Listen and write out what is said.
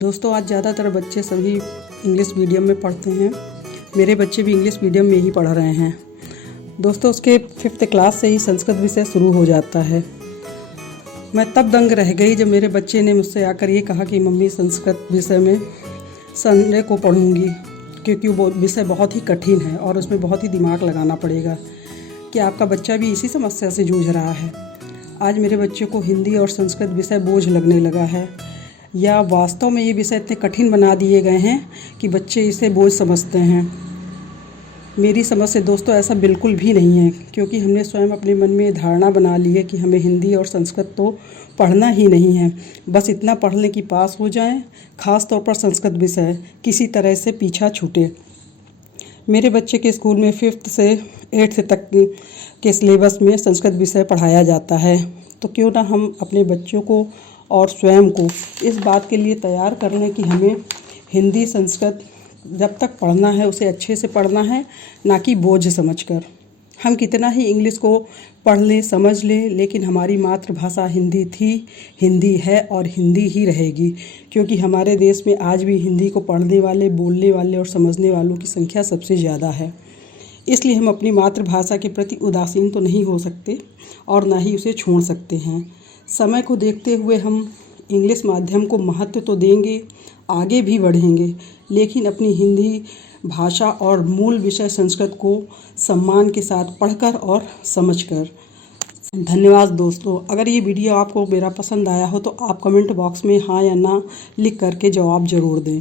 दोस्तों आज ज़्यादातर बच्चे सभी इंग्लिश मीडियम में पढ़ते हैं। मेरे बच्चे भी इंग्लिश मीडियम में ही पढ़ रहे हैं। दोस्तों उसके 5th क्लास से ही संस्कृत विषय शुरू हो जाता है। मैं तब दंग रह गई जब मेरे बच्चे ने मुझसे आकर ये कहा कि मम्मी संस्कृत विषय में संडे को पढ़ूंगी, क्योंकि वो विषय बहुत ही कठिन है और उसमें बहुत ही दिमाग लगाना पड़ेगा। कि आपका बच्चा भी इसी समस्या से जूझ रहा है? आज मेरे बच्चे को हिंदी और संस्कृत विषय बोझ लगने लगा है, या वास्तव में ये विषय इतने कठिन बना दिए गए हैं कि बच्चे इसे बोझ समझते हैं। मेरी समझ से दोस्तों ऐसा बिल्कुल भी नहीं है, क्योंकि हमने स्वयं अपने मन में धारणा बना ली है कि हमें हिंदी और संस्कृत तो पढ़ना ही नहीं है, बस इतना पढ़ लें कि पास हो जाएं। ख़ास तौर पर संस्कृत विषय किसी तरह से पीछा छूटे। मेरे बच्चे के स्कूल में 5th से 8th तक के सिलेबस में संस्कृत विषय पढ़ाया जाता है, तो क्यों ना हम अपने बच्चों को और स्वयं को इस बात के लिए तैयार कर लें कि हमें हिंदी संस्कृत जब तक पढ़ना है उसे अच्छे से पढ़ना है, ना कि बोझ समझकर। हम कितना ही इंग्लिश को पढ़ लें समझ लें, लेकिन हमारी मातृभाषा हिंदी थी, हिंदी है और हिंदी ही रहेगी, क्योंकि हमारे देश में आज भी हिंदी को पढ़ने वाले, बोलने वाले और समझने वालों की संख्या सबसे ज़्यादा है। इसलिए हम अपनी मातृभाषा के प्रति उदासीन तो नहीं हो सकते और ना ही उसे छोड़ सकते हैं। समय को देखते हुए हम इंग्लिश माध्यम को महत्व तो देंगे, आगे भी बढ़ेंगे, लेकिन अपनी हिंदी भाषा और मूल विषय संस्कृत को सम्मान के साथ पढ़कर और समझकर। धन्यवाद दोस्तों। अगर ये वीडियो आपको मेरा पसंद आया हो तो आप कमेंट बॉक्स में हाँ या ना लिख करके जवाब ज़रूर दें।